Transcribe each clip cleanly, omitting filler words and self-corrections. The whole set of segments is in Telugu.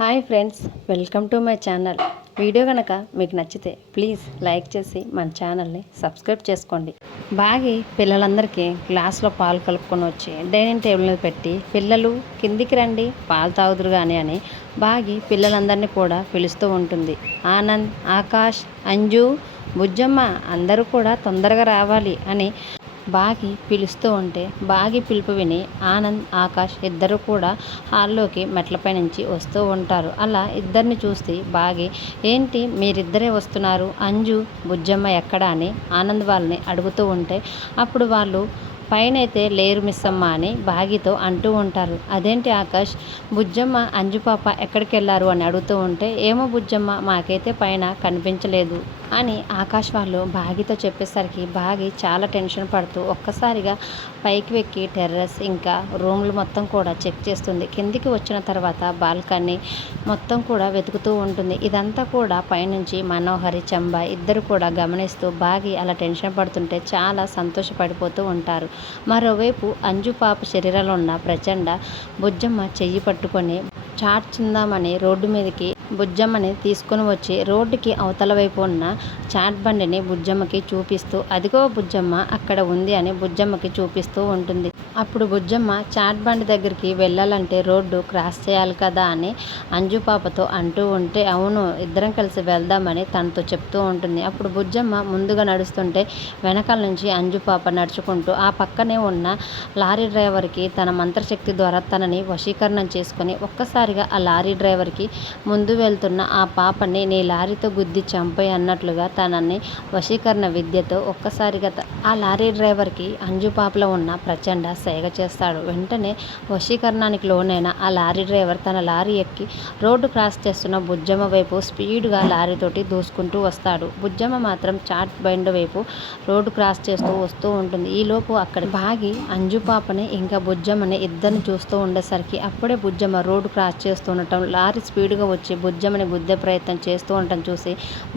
Hi friends, welcome to my channel. Video కనుక మీకు నచ్చితే ప్లీజ్ లైక్ చేసి మన ఛానల్ని సబ్స్క్రైబ్ చేసుకోండి. బాగి పిల్లలందరికీ గ్లాస్లో పాలు కలుపుకొని వచ్చి డైనింగ్ టేబుల్ మీద పెట్టి, పిల్లలు కిందికి రండి పాలు తాగుదురు కానీ అని బాగి పిల్లలందరినీ కూడా పిలుస్తూ ఉంటుంది. ఆనంద్, ఆకాష్, అంజు, బుజ్జమ్మ అందరూ కూడా తొందరగా రావాలి అని బాగి పిలుస్తూ ఉంటే, బాగి పిలుపు విని ఆనంద్, ఆకాష్ ఇద్దరు కూడా హాల్లోకి మెట్లపై నుంచి వస్తూ ఉంటారు. అలా ఇద్దరిని చూసి బాగి, ఏంటి మీరిద్దరే వస్తున్నారు, అంజు, బుజ్జమ్మ ఎక్కడా అని ఆనంద్ వాళ్ళని అడుగుతూ ఉంటే, అప్పుడు వాళ్ళు పైనైతే లేరు మిస్సమ్మ అని బాగితో అంటూ ఉంటారు. అదేంటి ఆకాష్, బుజ్జమ్మ, అంజు పాప ఎక్కడికి వెళ్ళారు అని అడుగుతూ ఉంటే, ఏమో బుజ్జమ్మ మాకైతే పైన కనిపించలేదు అని ఆకాష్ వాళ్ళు బాగితో చెప్పేసరికి బాగి చాలా టెన్షన్ పడుతూ ఒక్కసారిగా పైకి వెక్కి టెర్రస్ ఇంకా రూమ్లు మొత్తం కూడా చెక్ చేస్తుంది. కిందికి వచ్చిన తర్వాత బాల్కనీ మొత్తం కూడా వెతుకుతూ ఉంటుంది. ఇదంతా కూడా పైనుంచి మనోహరి, చంబ ఇద్దరు కూడా గమనిస్తూ బాగి అలా టెన్షన్ పడుతుంటే చాలా సంతోషపడిపోతూ ఉంటారు. మరోవైపు అంజు పాప శరీరంలో ఉన్న ప్రచండ బుజ్జమ్మ చెయ్యి పట్టుకొని చాట్ చిందామని రోడ్డు మీదకి బుజ్జమ్మని తీసుకుని వచ్చి రోడ్డుకి అవతల వైపు ఉన్న చాట్ బండిని బుజ్జమ్మకి చూపిస్తూ, అదిగో బుజ్జమ్మ అక్కడ ఉంది అని బుజ్జమ్మకి చూపిస్తూ ఉంటుంది. అప్పుడు బుజ్జమ్మ చాట్ బండి దగ్గరికి వెళ్ళాలంటే రోడ్డు క్రాస్ చేయాలి కదా అని అంజు పాపతో అంటూ ఉంటే, అవును ఇద్దరం కలిసి వెళ్దామని తనతో చెప్తూ ఉంటుంది. అప్పుడు బుజ్జమ్మ ముందుగా నడుస్తుంటే వెనకాల నుంచి అంజు పాప నడుచుకుంటూ ఆ పక్కనే ఉన్న లారీ డ్రైవర్కి తన మంత్రశక్తి ద్వారా తనని వశీకరణం చేసుకొని ఒక్కసారిగా ఆ లారీ డ్రైవర్కి ముందు వెళ్తున్న ఆ పాపని నీ లారీతో గుద్ది చంపే అన్నట్లుగా తనని వశీకరణ విద్యతో ఒక్కసారిగా ఆ లారీ డ్రైవర్కి అంజు పాపలో ఉన్న ప్రచండ సేగ చేస్తాడు. వెంటనే వశీకరణానికి లోనైన ఆ లారీ డ్రైవర్ తన లారీ ఎక్కి రోడ్డు క్రాస్ చేస్తున్న బుజ్జమ్మ వైపు స్పీడ్గా లారీతోటి దూసుకుంటూ వస్తాడు. బుజ్జమ్మ మాత్రం చాట్ బండి వైపు రోడ్డు క్రాస్ చేస్తూ వస్తూ ఉంటుంది. ఈలోపు అక్కడ బాగి అంజు పాపని ఇంకా బుజ్జమ్మని ఇద్దరిని చూస్తూ ఉండేసరికి అప్పుడే బుజ్జమ్మ రోడ్డు క్రాస్ చేస్తుండటం, లారీ స్పీడ్గా వచ్చి బుజ్జమ్మని గుద్దే ప్రయత్నం చేస్తూ ఉండటం చూసి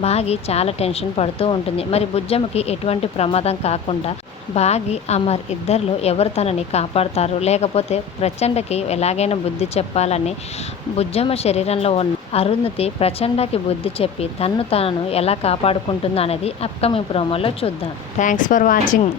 బాగి చాలా టెన్షన్ పడుతూ ఉంటుంది. మరి బుజ్జమ్మకి ఎటువంటి ప్రమాదం కాకుండా బాగి, అమర్ ఇద్దరిలో ఎవరు తనని కాపాడుతారు, లేకపోతే ప్రచండకి ఎలాగైనా బుద్ధి చెప్పాలని బుజ్జమ్మ శరీరంలో ఉన్న అరుంధతి ప్రచండకి బుద్ధి చెప్పి తనను ఎలా కాపాడుకుంటుందో అనేది అప్కమింగ్ ప్రోమోలో చూద్దాం. Thanks for watching.